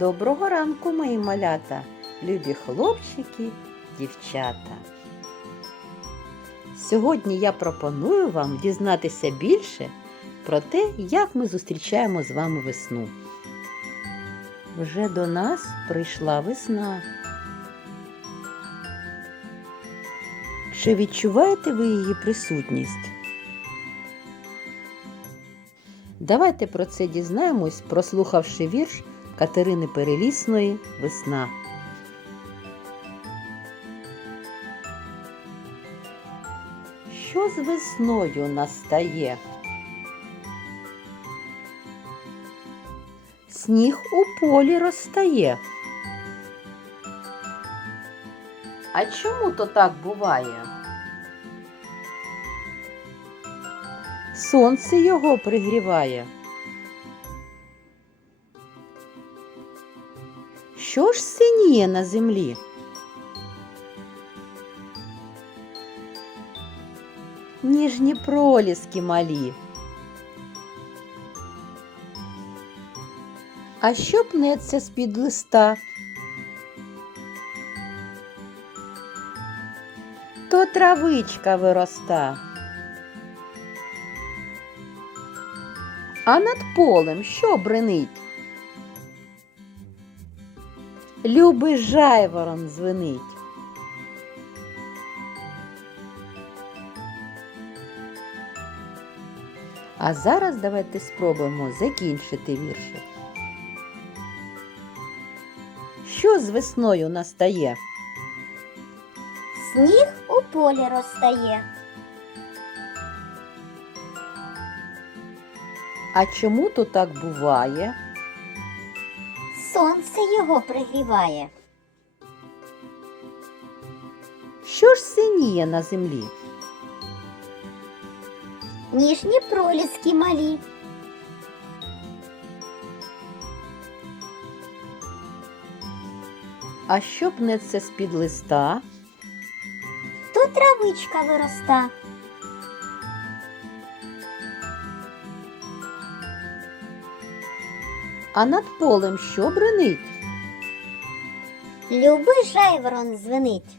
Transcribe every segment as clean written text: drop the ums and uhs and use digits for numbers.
Доброго ранку, мої малята, любі хлопчики, дівчата. Сьогодні я пропоную вам дізнатися більше про те, як ми зустрічаємо з вами весну. Вже до нас прийшла весна. Чи відчуваєте ви її присутність? Давайте про це дізнаємось, прослухавши вірш Катерини Перелісної «Весна». Що з весною настає? Сніг у полі розтає. А чому то так буває? Сонце його пригріває. Що ж синіє на землі? Ніжні проліски малі. А що пнеться з-під листа? То травичка вироста. А над полем що бринить? Любий жайворон дзвенить. А зараз давайте спробуємо закінчити віршик. Що з весною настає? Сніг у полі розтає. А чому то так буває? Сонце його пригріває. Що ж синіє на землі? Ніжні проліски малі. А що пнеться з-під листа? То травичка вироста. А над полем що бринить? Любий жайворон дзвенить.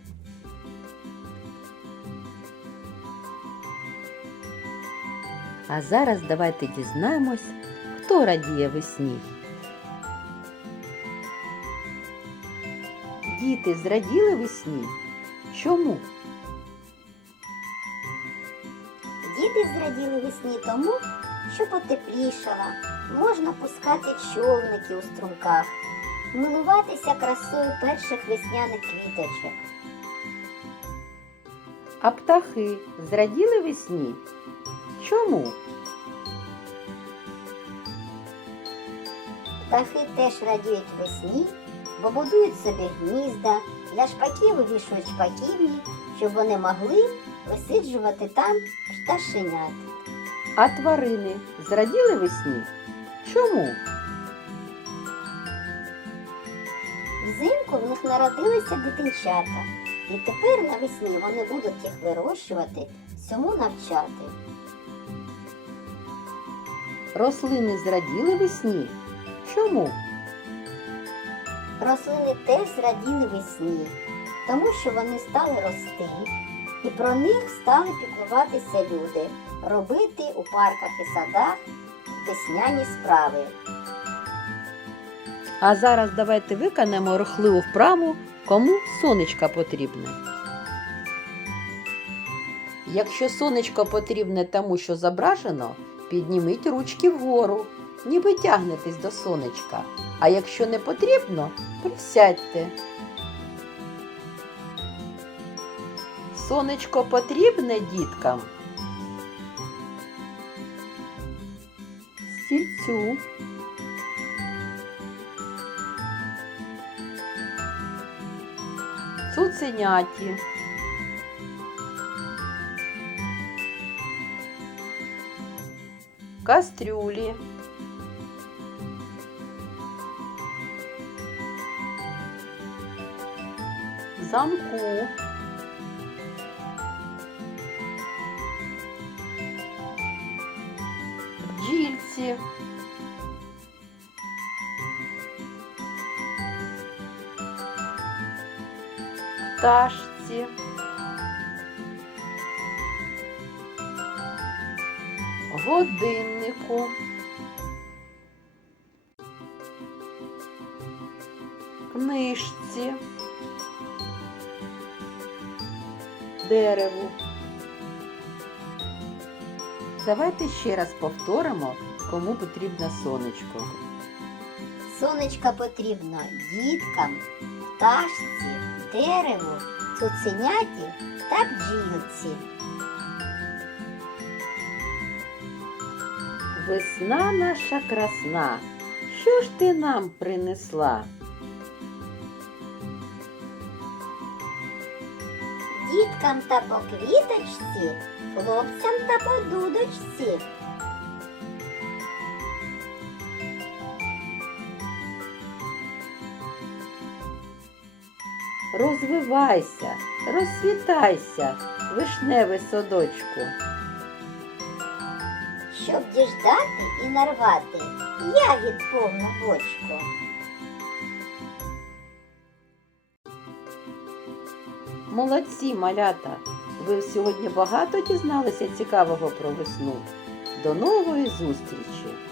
А зараз давайте дізнаємось, хто радіє весні. Діти зраділи весні? Чому? Діти зраділи весні тому, що потеплішало, можна пускати човники у струмках, милуватися красою перших весняних квіточок. А птахи зраділи весні? Чому? Птахи теж радіють весні, бо будують собі гнізда, для шпаків вивішують шпаківні, щоб вони могли висиджувати там пташенят. А тварини зраділи весні? Чому? Взимку в них народилися дитинчата, і тепер навесні вони будуть їх вирощувати, всьому навчати. Рослини зраділи весні? Чому? Рослини теж зраділи весні, тому що вони стали рости, і про них стали піклуватися люди, робити у парках і садах весняні справи. А зараз давайте виконаємо рухливу вправу, кому сонечко потрібне. Якщо сонечко потрібне тому, що зображено, підніміть ручки вгору, ніби тягнетесь до сонечка. А якщо не потрібно, присядьте. Сонечко потрібне діткам? Стільцю. Цуценяті. Кастрюлі. Замку. Бджільці. пташці, годиннику, книжці, дереву. Давайте ще раз повторимо, кому потрібно сонечко. Сонечко потрібно діткам, пташці, дереву, цуценяті та бджілці. Весна наша красна, що ж ти нам принесла? Діткам та по квіточці, хлопцям та по дудочці. Розвивайся, розсвітайся, вишневий садочку. Щоб діждати і нарвати ягід повну бочку. Молодці, малята! Ви сьогодні багато дізналися цікавого про весну. До нової зустрічі!